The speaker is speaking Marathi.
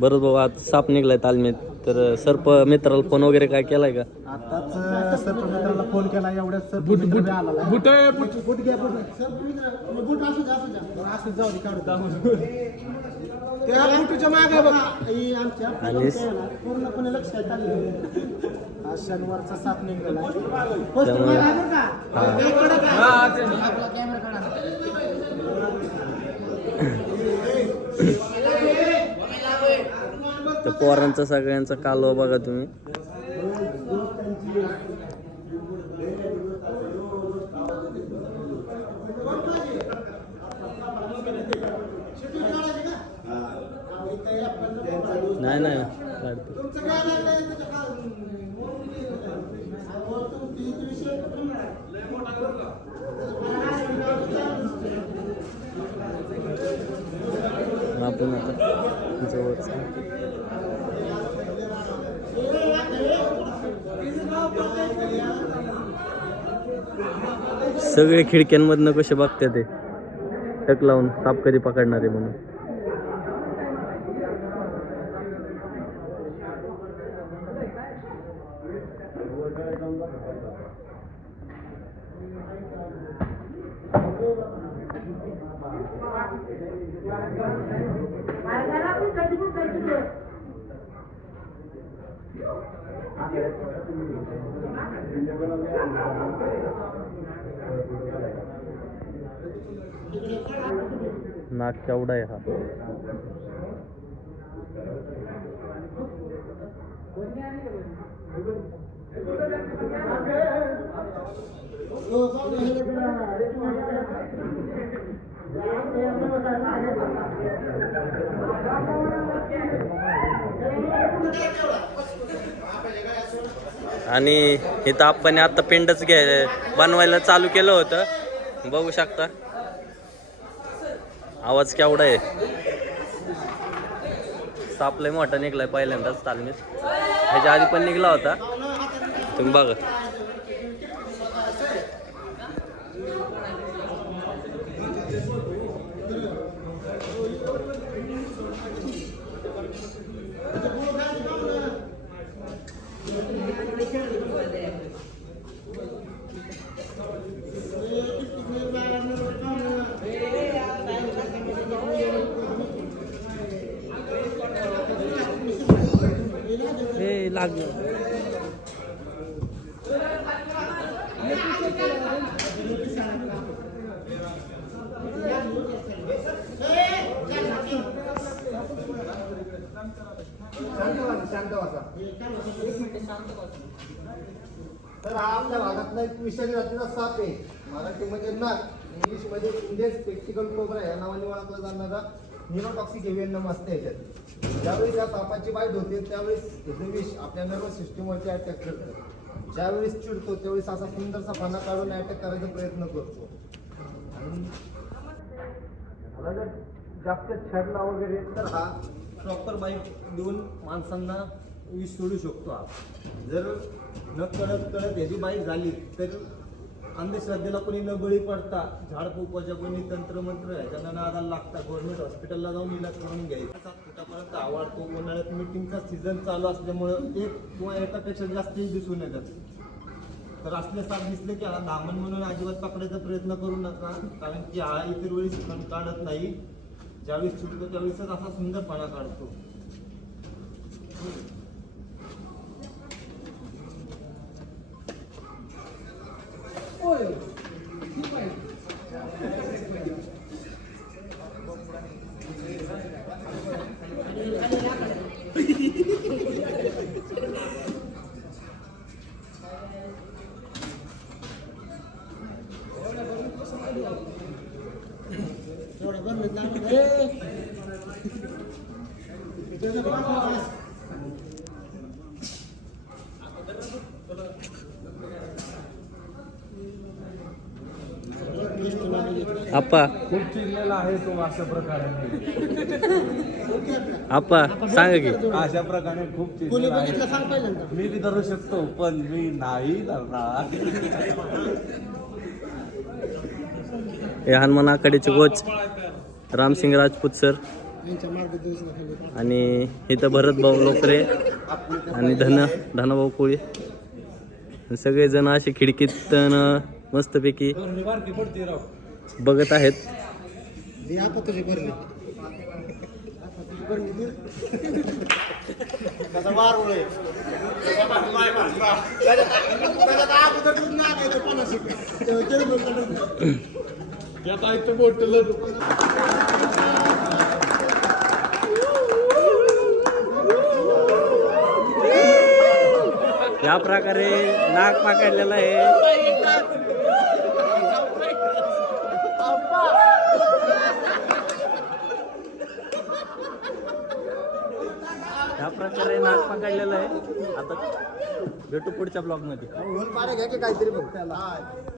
बरं बाबा आता साप निघलाय तालमीत, तर सर्प मित्राला फोन वगैरे काय केलाय का? आताच सर्प मित्राला फोन केला, एवढ्याच सर्प मित्र आला. बुट घ्या, बुट असं जाऊ दे, काढू त्या बुटच्या मागे बघा. आमच्या आणि पूर्णपणे लक्षात आलं. आज शनिवारचा साप निघाला. त्यामुळे आपला कॅमेरा काढा. त्या पोरांचा सगळ्यांचा कालवा बघा तुम्ही. नाही नाही काढतो. आपण आता जवळच सगळे खिडक्यांमधनं कसे बघते ते टक लावून साप कधी पकडणार आहे म्हणून. नाक केवढा आहे हा. आणि इथं आपण आता पेंडच बनवायला चालू केलं होतं, बघू शकता आवाज केवढा आहे. साप लय मोठा निघलाय पहिल्यांदाच तालमीत, ह्याच्या आधी पण निघला होता तुम्ही बघा. हे लागलं. तर हा आपल्या भागातला एक विषारी जातीचा साप आहे. मराठीमध्ये नाग, इंग्लिशमध्ये इंडियन स्पेक्टिकल कोब्रा या नावाने ओळखला जाणारा न्यूरोटॉक्सिक एव्हियन असते. याच्यात ज्यावेळी या सापाची बाईट होते त्यावेळेस हे विष आपल्या नर्वस सिस्टीमवरती अटॅक करतं. ज्यावेळेस चिडतो त्यावेळेस असा सुंदरसा पाना काढून अटॅक करायचा प्रयत्न करतो. आणि मला जर जास्त छडला वगैरे तर हा प्रॉपर बाईट देऊन माणसांना विष सोडू शकतो. हा जर न कळत याची बाईट झाली तर अंधश्रद्धेला कोणी न बळी पडता झाडफुकाच्या कोणी तंत्रमंत्र ह्याच्या नादाला लागता गव्हर्नमेंट हॉस्पिटलला जाऊन इलाज करून घ्यायचा. फुटापर्यंत आवडतो. उन्हाळ्यात मिटिंगचा सीझन चालू असल्यामुळं एक किंवा एकापेक्षा जास्तही दिसून येतात. तर असले साप दिसले की हा दामन म्हणून अजिबात पकडायचा प्रयत्न करू नका, कारण की हा इतर वेळेस पण काढत नाही. ज्यावेळेस सुटतो त्यावेळेसच असा सुंदरपणा काढतो. आप्पा खूप चिडलेला आहे तो अशा प्रकारे. आप्पा सांगा की. अशा प्रकारे खूप चिडलेला आहे. मी बी धरू शकतो पण मी नाही धरणार. हे हनुमान आखाड्याचे कोच रामसिंग राजपूत सर आणि इथं भरत भाऊ लोकरे आणि धनभाऊ कोळी सगळेजण असे खिडकीत मस्तपैकी बघत आहेत. या प्रकारे नाग पकडलेला आहे. या प्रकारे नाग पकडलेला आहे. आता भेटू पुढच्या ब्लॉग मध्ये. काहीतरी बघ